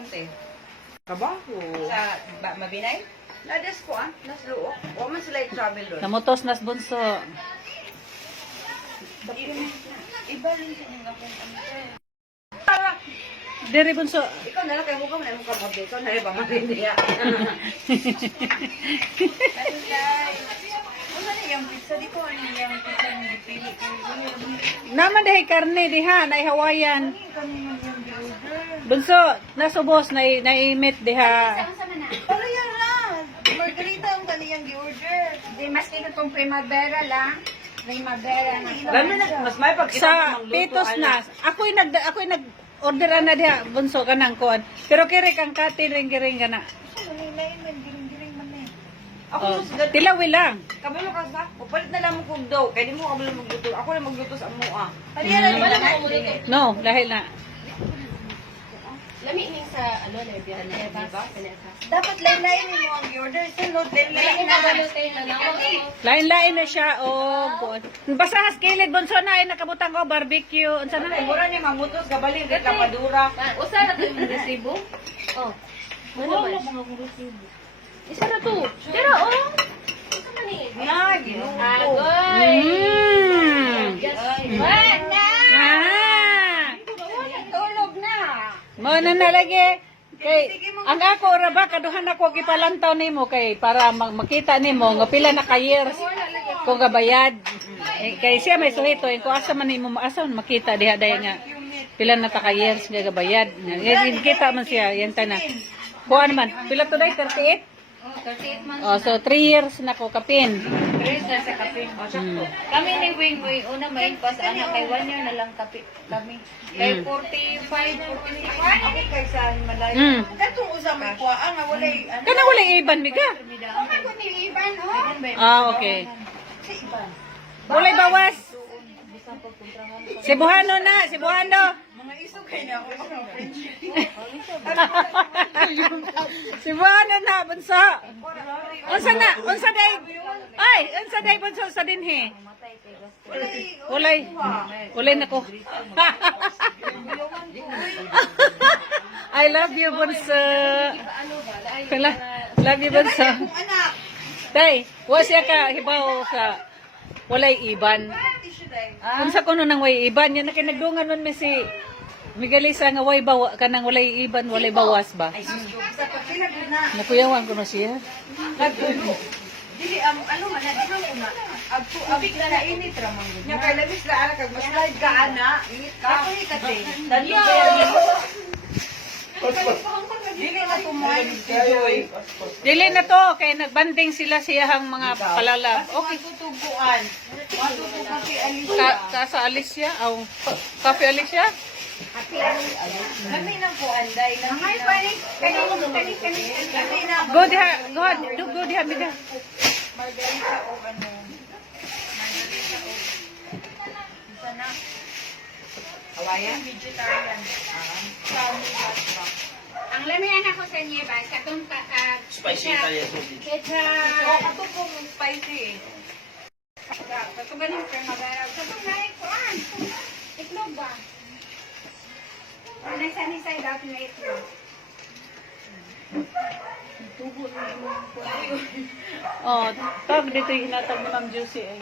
yun, te? Kabaho. Sa Mabinay? Nadas ko nas luok. O man sila i-travel doon. Namutos nas bunso. Iba rin sa mga akong Diri bunso. ikaw na lang kayo mukha mo na mukha mo dito. Na iba mabinaya. Ano na yung pizza dito? Ano yung pizza yung dipili ko? Naman dahi karne diha, na Hawaiian. Kanina yung order. Bunso, nasubos na naimit diha. Ano yan lang? Margarita ang kaniyang gi-order. Di maski itong primavera lang. Primavera na. Lalo na, mas may pagkita Sa Pitos na. Ako'y nag orderan na diha bunso kanang kuan. Pero kiri kang kati ring-ring kana. Manilayin man, giring-giring man eh. Ako Oh, mas ganda. tilawi lang. Kabalo ka sa, upalit na lang mo kong daw. Kaya di mo kabalo magluto. Ako na magluto sa mua. Ano yan? Wala na mo No, dahil na. Lami ning sa ano na biyan. Dapat lain-lain mo ang i-order. Sunod, lain-lain na. Lain-lain na siya o kuan. Basta has kilid bunso na ay nakabutang ko barbecue. Unsa na? Mura niya mamutos, gabalin, kahit lapadura. Usa na to yung resibo? Oh. Ano ba? Isa na to. Pero oh. Usa man ni. Nga, ginuho. Agoy. Wala. Ah! Tulog na. Mo na nalagi. Kay ang ako ra ba kaduhan ako gipalantaw nimo kay para makita nimo nga pila na ka years ko gabayad. Kay siya may suhito ko asa man nimo asa man makita diha dayon nga pila na ta ka years nga gabayad. Kita man siya yan tanan. Kuan man pila to day 38? 38 months. Oh, so 3 years na ko kapin. Tres na sa kape. O, sakto. Kami ni Wing Wing, una may pas ana kay 1 year na lang kami. Kay 45, 45. Ako kay saan malayo. Mm. Katong usa may kuwaan nga walay ano. Kana wala iban biga. Ako ni Iban oh. Ah, okay. Walay bawas. Cebuano na, Cebuano. Mga iso kay na ako mga friendship. Cebuano na, bunso. Unsa na? Unsa day? Ay, unsa day bunso sa dinhi? Walay. Walay na ko. I love you, bunso. Love you, bunso. Anak, Tay, wa siya ka hibaw sa walay iban. tissue day. Unsa kuno nang way iban yan na kinagdungan man mi si Miguelisa nga way bawa kanang walay iban, walay bawas ba? Sa pagkinag na. Nakuyawan ko na siya. Nagdulo. Dili ano man na di man ko na. Abig na init ra man. Nya kay labis la ana kag mas live ka ana. Init ka. Ako ni kasi. Dali Dili na tumoy si Joy. Dili na to kay nagbanding sila siyahang mga palala. Okay, Tutubuan. Matuto kasi Alicia. ka sa Alicia aw Cafe Alicia? Kami nang kuanday na. Ay, pare. Kani na. Go diha, go diha biga. Margarita o ano. Margarita o. Isa na. Hawaiian vegetarian. Salmon ba? Ang lamian ako sa niya ba sa tong Spicy Italian sausage. Ketchup. Ito pong spicy eh. Pagkaban ng primavera. Sa tong naik kuan. Itlog ba? Nasa dati na itlog. Oh, tag dito hinatag ni Ma'am Juicy ay.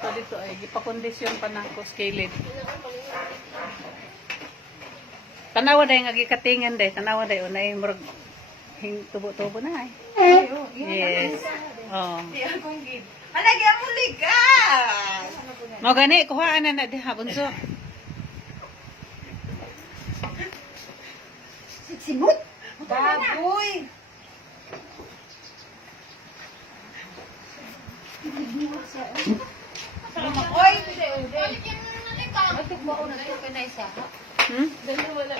So dito ay gipakondisyon pa na ko skillet. Tanawa day nga gikatingan day, tanawa day unay murag tubo-tubo na ay. Yes. Oh. Di akong gid. Halagi ako ligas. Mao gani kuhaan na diha bunso. Simut. Baboy. Oy, Atog ba ako na ito ka na isa? Hmm? Dalawa na